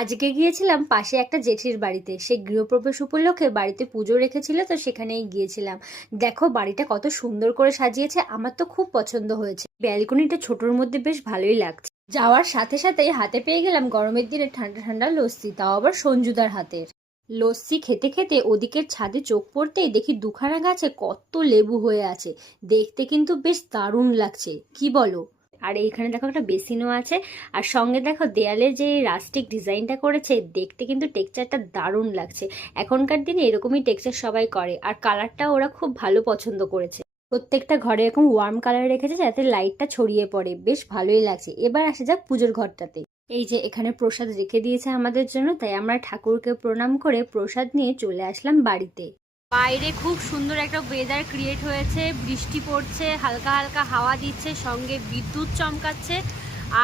আজকে গিয়েছিলাম পাশে একটা জেঠির বাড়িতে। সে গৃহপ্রবেশ উপলক্ষে বাড়িতে পুজো রেখেছিল, তো সেখানেই গিয়েছিলাম। দেখো বাড়িটা কত সুন্দর করে সাজিয়েছে, আমার তো খুব পছন্দ হয়েছে। ব্যালকনিটা ছোটর মধ্যে বেশ ভালোই লাগছে। যাওয়ার সাথে সাথেই হাতে পেয়ে গেলাম গরমের দিনে ঠান্ডা ঠান্ডা লস্যি, তাও আবার সঞ্জুদার হাতের। লস্যি খেতে খেতে ওদিকের ছাদে চোখ পড়তেই দেখি দুখানা গাছে কত লেবু হয়ে আছে। দেখতে কিন্তু বেশ দারুণ লাগছে, কি বলো? আর এইখানে দেখো একটা বেসিনও আছে। আর সঙ্গে দেখো দেয়ালে যে রাস্টিক ডিজাইনটা করেছে, দেখতে কিন্তু টেক্সচারটা দারুণ লাগছে। এখনকার দিনে এরকমই টেক্সচার সবাই করে, আর কালারটা ওরা খুব ভালো পছন্দ করেছে। প্রত্যেকটা ঘরে এরকম ওয়ার্ম কালার রেখেছে যাতে লাইটটা ছড়িয়ে পড়ে, বেশ ভালোই লাগছে। এবার আসা যাক পুজোর ঘরটাতে। এই যে এখানে প্রসাদ রেখে দিয়েছে আমাদের জন্য, তাই আমরা ঠাকুরকে প্রণাম করে প্রসাদ নিয়ে চলে আসলাম বাড়িতে। বাইরে খুব সুন্দর একটা ওয়েদার ক্রিয়েট হয়েছে, বৃষ্টি পড়ছে, হালকা হালকা হাওয়া দিচ্ছে, সঙ্গে বিদ্যুৎ চমকাচ্ছে।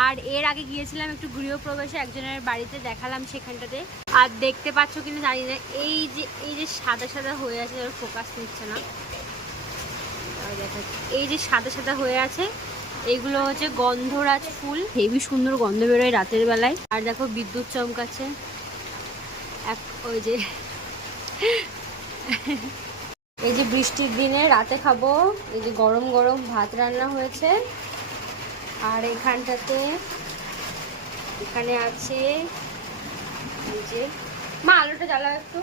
আর এর আগে গিয়েছিলাম একটু গৃহপ্রবেশে একজনের বাড়িতে, দেখালাম সেখানটাতে। আর দেখতে পাচ্ছ কিনা জানি না, এই যে সাদা সাদা হয়ে আছে, ফোকাস নিচ্ছে না, দেখাচ্ছি। এই যে সাদা সাদা হয়ে আছে, এইগুলো হচ্ছে গন্ধরাজ ফুল, হেভি সুন্দর গন্ধ বেরোয় রাতের বেলায়। আর দেখো বিদ্যুৎ চমকাচ্ছে ওই যে এই যে বৃষ্টির দিনে রাতে খাবো এই যে গরম গরম ভাত রান্না হয়েছে। আর এখানটাতে এখানে আছে এই যে, মা আলুটা জ্বালা একটু,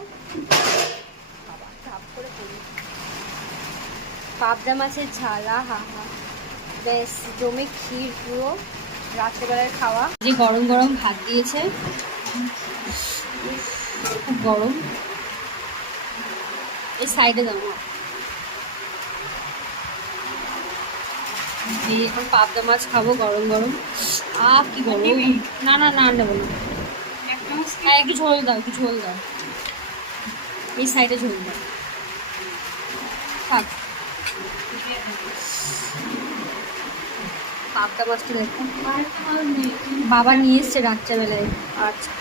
বাবা ধাপ করে পড়ি। পাবদা মাছের ঝাল, হা হা, বেশ জমে ক্ষীর পুরো রাত্রেবেলার খাওয়া। যে গরম গরম ভাত দিয়েছে, খুব গরম। এই সাইডে দাও না। এই এখন পাবদা মাছ খাবো গরম গরম। কি গরম! না না না, নেবো না। হ্যাঁ একটু ঝোল দাও, একটু ঝোল দাও, এই সাইডে ঝোল দাও, থাক। পাবদা মাছটা দেখো, বাবা নিয়ে এসছে রাত্রেবেলায়। আচ্ছা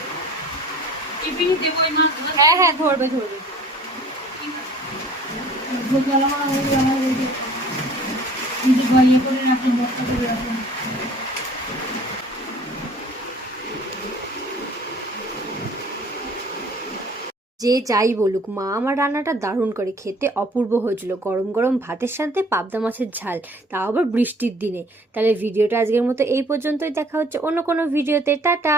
হ্যাঁ হ্যাঁ, ধরবে ধরবে। যে যাই বলুক, মা আমার রান্নাটা দারুণ করে, খেতে অপূর্ব হয়েছিল গরম গরম ভাতের সাথে পাবদা মাছের ঝাল, তাও আবার বৃষ্টির দিনে। তাহলে ভিডিওটা আজকের মতো এই পর্যন্তই, দেখা হচ্ছে অন্য কোনো ভিডিওতে। টাটা।